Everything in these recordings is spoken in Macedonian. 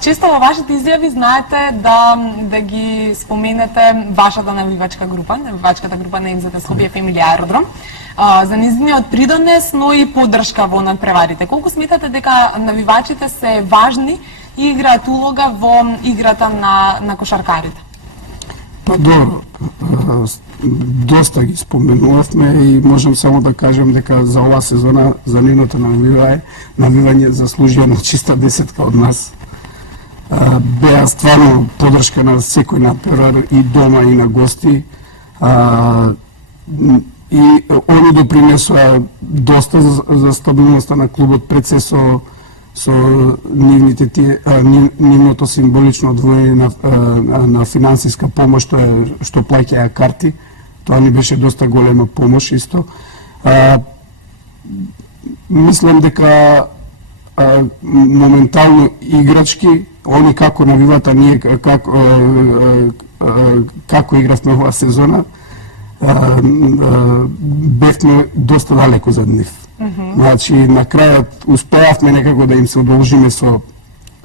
Често во вашите изјави знаете да ги споменете вашата навивачка група, навивачката група на МЗТ Скопје Фемилија Аеродром, за низиниот придонес, но и поддршка во надпреварите. Колку сметате дека навивачите се важни и играат улога во играта на кошаркарите? Па добро, доста ги споменувавме и можам само да кажем дека за оваа сезона за нивното навивање заслужија на чиста десетка од нас. Беа стварно поддршка на секој надпревар и дома и на гости. И они допринесоа доста за стабилноста на клубот пред се со нивното символично одвоење на финансиска помош што плаќаја карти. Тоа ни беше доста голема помош исто. Мислам дека моментално играчки, они како навивата, ние како игравме оваа сезона, бевме доста далеко зад нив. Значи, на крајот успеавме некако да им се одолжиме со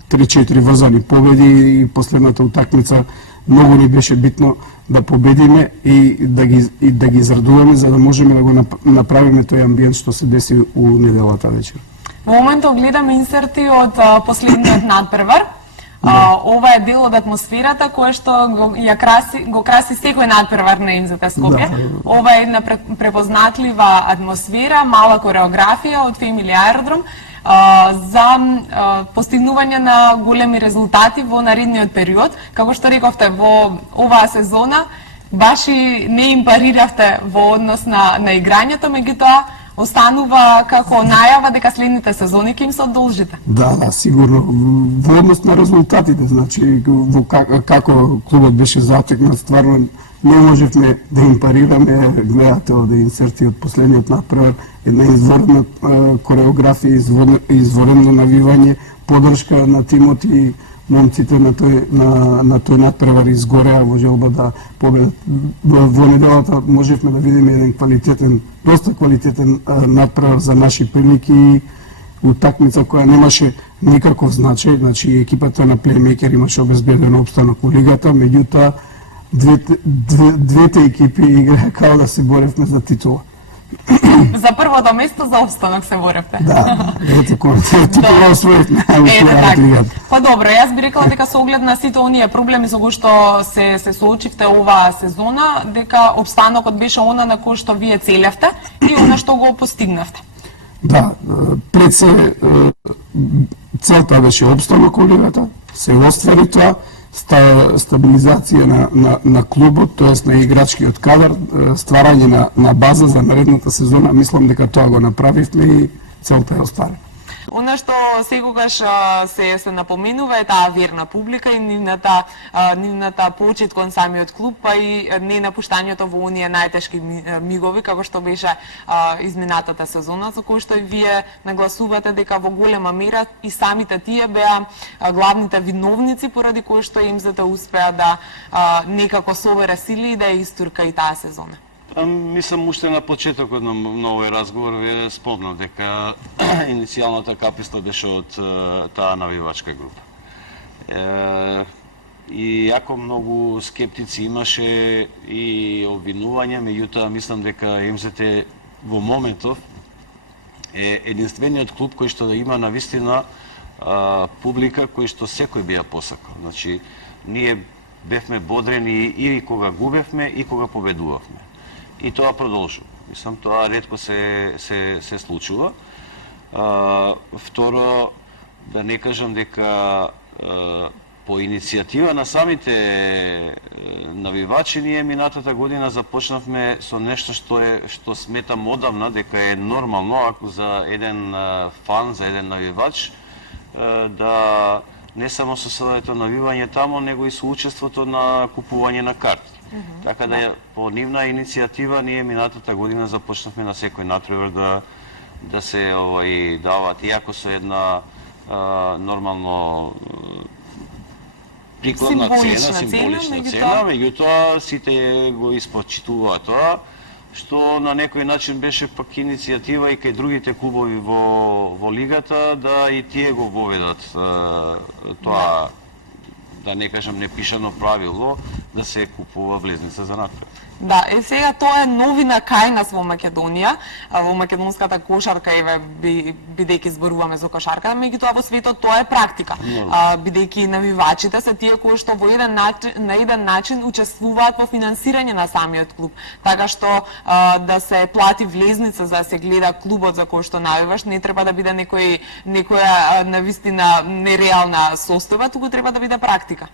3-4 врзани победи и последната утакмица многу ни беше битно да победиме и да ги израдуваме за да можеме да го направиме тој амбиент што се деси у неделата вечер. Во моментот гледаме инсерти од последниот надпревар. Ова е дел од атмосферата која што го краси секој надпревар на МЗТ Скопје. Ова е една препознатлива атмосфера, мала кореографија од Фемилија Аеродром за постигнување на големи резултати во наредниот период. Како што рековте, во оваа сезона баш и не им париравте во однос на играњето, меѓутоа останува како најава дека следните сезони ќе им се одолжите. Да, сигурно. Во однос на резултатите, значи, како клубот беше затегнат, стварно не можевме да им парираме, гледате од инсерти од последниот надпревар, една изворна кореографија, изворено навивање, поддршка на тимот и момците на тој надпревар изгореа во желба да победат. Во неделата можевме да видиме еден доста квалитетен надпревар за наши прилики и утакмица која немаше никаков значај, значи екипата на плеймейкер имаше обезбеден опстанок во лигата, меѓутоа двете екипи играа као да се боревме за титула. За првото место за опстанок се боревте. Да, титула освоивме. Па добро, јас би рекла дека со оглед на сите оние проблеми со кои што се соочивте оваа сезона, дека опстанокот беше она на кој што вие целевте и она што го постигнавте. Да, пред се целта беше опстанок во лигата, се оствари тоа, стабилизација на клубот, тоест на играчкиот кадар, стварање на база за наредната сезона, мислам дека тоа го направивме и целта е остварена. Она што секогаш се напоменува е таа верна публика и нивната почит кон самиот клуб, па и не напуштањето во оние најтешки мигови, како што беше изминатата сезона, за кој што и вие нагласувате дека во голема мера и самите тие беа главните виновници поради кои што МЗТ успеа да некако собере сили и да ја истурка и таа сезона. Мислам, уште на почетокот на овој разговор ве спомнав дека иницијалната каписта беше од таа навивачка група. И јако многу скептици имаше и обвинувања, меѓутоа мислам дека МЗТ во моментов е единствениот клуб кој што да има навистина публика кој што секој би ја посакал. Значи, ние бевме бодрени и кога губевме и кога победувавме. И тоа продолжува. Мислам, тоа ретко се случува. Второ, да не кажам дека по иницијатива на самите навивачи, ние минатата година започнавме со нешто што сметам одавна дека е нормално, ако за еден фан, за еден навивач, да не само со самото навивање тамо, него и со учеството на купување на карти. Така да по нивна иницијатива ние минатата година започнавме на секој надпревар да се дават, иако со една нормално прикладна цена, символична цена, меѓутоа сите го испочитуваат тоа. што на некој начин беше пак иницијатива и кај другите клубови во лигата да и тие го воведат тоа, да не кажам непишано правило, да се купува влезница за надпревар. Да, сега тоа е новина кај нас во Македонија, во македонската кошарка, еве бидејќи зборуваме за кошарка, меѓутоа во светот тоа е практика. Бидејќи навивачите се тие кои што на еден начин учествуваат во финансирање на самиот клуб, така што да се плати влезница за да се гледа клубот за кој што навиваш, не треба да биде некоја навистина нереална состојба, туку треба да биде практика.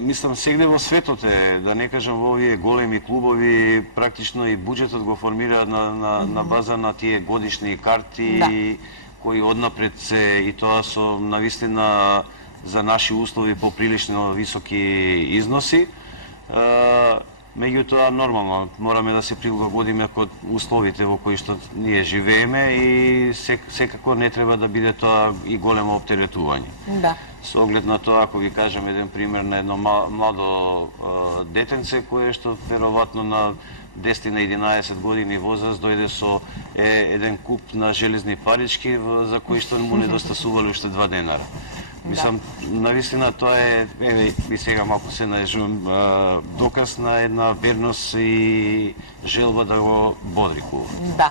Мислам, сегде во светот е, да не кажам во овие големи клубови, практично и буџетот го формираат на база на тие годишни карти, кои однапред се, и тоа со навистина за наши услови поприлично високи износи. Меѓутоа, нормално, мораме да се прилагодиме кон условите во кои што ние живееме и секако не треба да биде тоа и големо оптеретување. Да. Со оглед на тоа, ако ви кажам еден пример на едно младо детенце кое што веројатно на 10 на 11 години возраст дојде со еден куп на железни парички за кои што му недостасувале уште 2 денара. Мислам, навистина тоа е, еве и сега малку се најжувам, доказ на една верност и желба да го бодри клубот. Да.